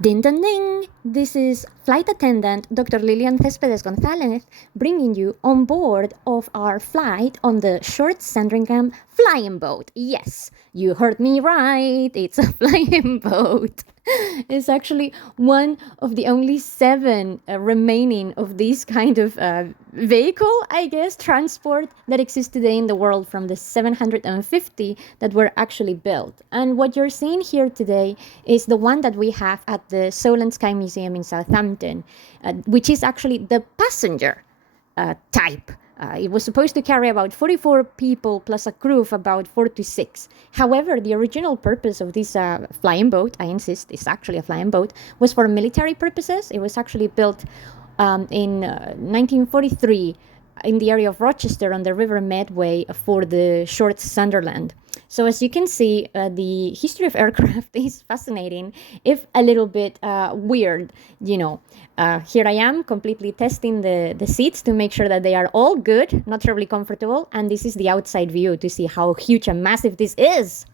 Ding ding ding! This is flight attendant Dr. Lilian Céspedes González bringing you on board of our flight on the short Sandringham flying boat. Yes, you heard me right. It's a flying boat. It's actually one of the only seven remaining of this kind of vehicle, I guess, transport that exists today in the world from the 750 that were actually built. And what you're seeing here today is the one that we have at the Solent Sky Museum in Southampton, which is actually the passenger type. It was supposed to carry about 44 people plus a crew of about 4 to 6. However, the original purpose of this flying boat, I insist, it's actually a flying boat, was for military purposes. It was actually built in 1943 in the area of Rochester on the River Medway for the short Sunderland. So as you can see, the history of aircraft is fascinating, if a little bit weird, Here I am completely testing the seats to make sure that they are all good, not terribly comfortable. And this is the outside view to see how huge and massive this is.